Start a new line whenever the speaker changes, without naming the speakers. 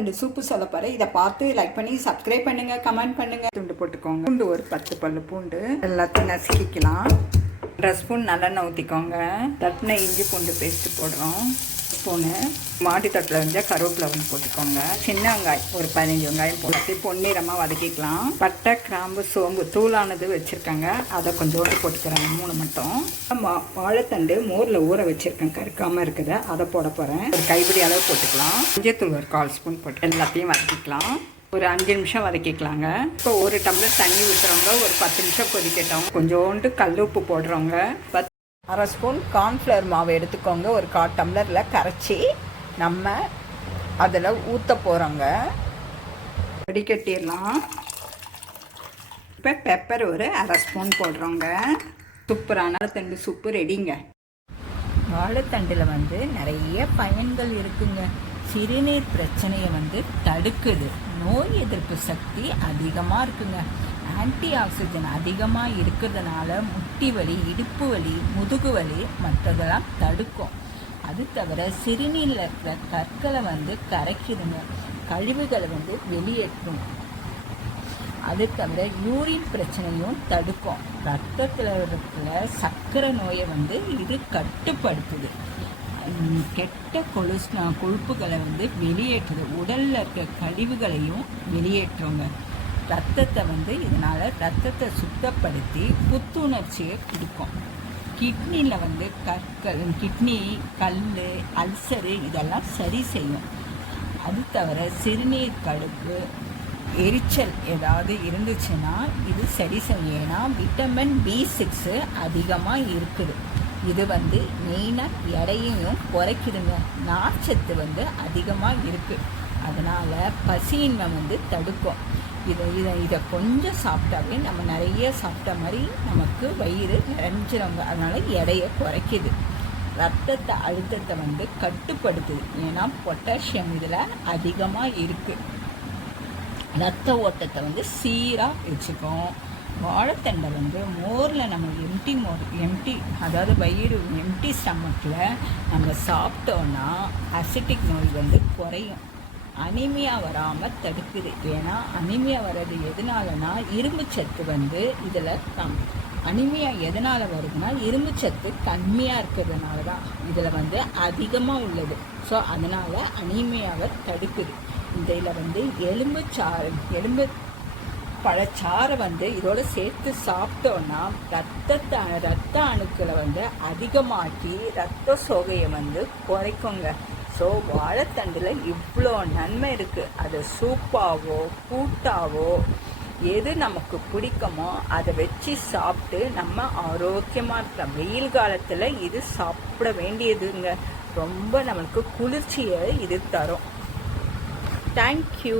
ரெண்டு சூப்பு சொல்ல போகிறேன் இதை பார்த்து லைக் பண்ணி சப்ஸ்கிரைப் பண்ணுங்க கமெண்ட் பண்ணுங்க. துண்டு போட்டுக்கோங்க. பூண்டு ஒரு பத்து பல்லு பூண்டு. எல்லாத்தையும் நசுக்கிக்கலாம். ரெண்டு ஸ்பூன் நல்லெண்ணெய் ஊற்றிக்கோங்க தட்டின இஞ்சி பூண்டு பேஸ்ட்டு போடுறோம். ஸ்பூனு மாடி தட்டில் இருந்தால் கருவேப்பிலை ஒன்று போட்டுக்கோங்க. சின்ன வெங்காயம் ஒரு பதினஞ்சு வெங்காயம் போட்டு பொன்னிறமாக வதக்கிக்கலாம். பட்டை கிராம்பு சோம்பு தூளானது வச்சுருக்காங்க. அதை கொஞ்சோண்டு போட்டுக்கிறாங்க மூணு மட்டும். மா வாழைத்தண்டு மோரில் ஊற வச்சுருக்கேன் கருக்காமல் இருக்குது. அதை போட போகிறேன் ஒரு கைப்பிடி அளவு போட்டுக்கலாம். மஞ்சத்தூள் ஒரு கால் ஸ்பூன் போட்டு எல்லாத்தையும் வதக்கிக்கலாம். ஒரு அஞ்சு நிமிஷம் வதக்கிக்கலாங்க. இப்போ ஒரு டம்ளர் தண்ணி ஊற்றுறவங்க ஒரு பத்து நிமிஷம் கொதிக்கட்டும். கொஞ்சோண்டு கல் உப்பு போடுறவங்க. பத் அரை ஸ்பூன் கார்ன்ஃப்ளவர் மாவு எடுத்துக்கோங்க. ஒரு கால் டம்ளரில் கரைச்சி நம்ம அதில் ஊற்ற போகிறோங்க வடிகட்டிடலாம் இப்போ பெப்பர் ஒரு அரை ஸ்பூன் போடுறோங்க. சூப்பரான தண்டு சூப்பு ரெடிங்க
வாழைத்தண்டில் வந்து நிறைய பயன்கள் இருக்குங்க. சிறுநீர் பிரச்சனையை வந்து தடுக்குது. நோய் எதிர்ப்பு சக்தி அதிகமாக இருக்குங்க. ஆன்டி ஆக்சிஜன் அதிகமாக இருக்கிறதுனால முட்டி வலி இடுப்பு வலி முதுகு வலி மற்றதெல்லாம் தடுக்கும். அது தவிர சிறுநீரில் இருக்கிற கற்களை வந்து கரைக்குதுங்க. கழிவுகளை வந்து வெளியேற்றும். அது தவிர யூரின் பிரச்சனையும் தடுக்கும். ரத்தத்தில் இருக்கிற சர்க்கரை நோயை வந்து இது கட்டுப்படுத்துது. கெட்ட கொலுஸ்னா கொழுப்புகளை வந்து வெளியேற்றுது. உடலில் இருக்க கழிவுகளையும் வெளியேற்றுங்க. ரத்தத்தை வந்து இதனால் ரத்தத்தை சுத்தப்படுத்தி புத்துணர்ச்சியை கொடுக்கும். கிட்னியில் வந்து கற்கள் கிட்னி கல் அல்சரு இதெல்லாம் சரி செய்யும். அது தவிர சிறுநீர் கடுப்பு எரிச்சல் ஏதாவது இருந்துச்சுன்னா இது சரி செய்யும். ஏன்னா விட்டமின் பி சிக்ஸு அதிகமாக இருக்குது. இது வந்து மெயினாக எடையையும் குறைக்குதுங்க. நார்ச்சத்து வந்து அதிகமாக இருக்குது அதனால் பசியின்மை வந்து தடுக்கும். இதை இதை இதை கொஞ்சம் சாப்பிட்டாவே நம்ம நிறைய சாப்பிட்ட மாதிரி நமக்கு வயிறு நிறைஞ்சிருங்க. அதனால் எடையை குறைக்குது. ரத்தத்தை அழுத்தத்தை வந்து கட்டுப்படுத்துது. ஏன்னா பொட்டாசியம் இதில் அதிகமாக இருக்குது ரத்த ஓட்டத்தை வந்து சீராக வச்சுக்கும். வாழைத்தண்டை வந்து மோரில் நம்ம எம்டி மோர் எம்டி அதாவது வயிறு எம்டி ஸ்டமக்கில் நம்ம சாப்பிட்டோன்னா அசிட்டிக் நோய் வந்து குறையும். அனிமியா வராமல் தடுக்குது. ஏன்னா அனிமியா வர்றது எதனாலனா இரும்பு சத்து வந்து இதில் கம் அனிமியா எதனால் வருதுன்னா இரும்பு சத்து கம்மியாக இருக்கிறதுனால தான் இதில் வந்து அதிகமாக உள்ளது. ஸோ அதனால் அனிமியாவை தடுக்குது. இதில் வந்து எலும்பு சாறு எலும்பு பழச்சாறை வந்து இதோட சேர்த்து சாப்பிட்டோன்னா ரத்தத்தை ரத்த அணுக்களை வந்து அதிகமாக்கி ரத்த சோகையை வந்து குறைக்குங்க. ஸோ வாழைத்தண்டில் இவ்வளோ நன்மை இருக்குது அது சூப்பாவோ கூட்டாவோ எது நமக்கு பிடிக்குமோ அதை வச்சு சாப்பிட்டு நம்ம ஆரோக்கியமாக இருக்கலாம். வெயில் காலத்தில் இது சாப்பிட வேண்டியதுங்க. ரொம்ப நம்மளுக்கு குளிர்ச்சியை இது தரும். தேங்க்யூ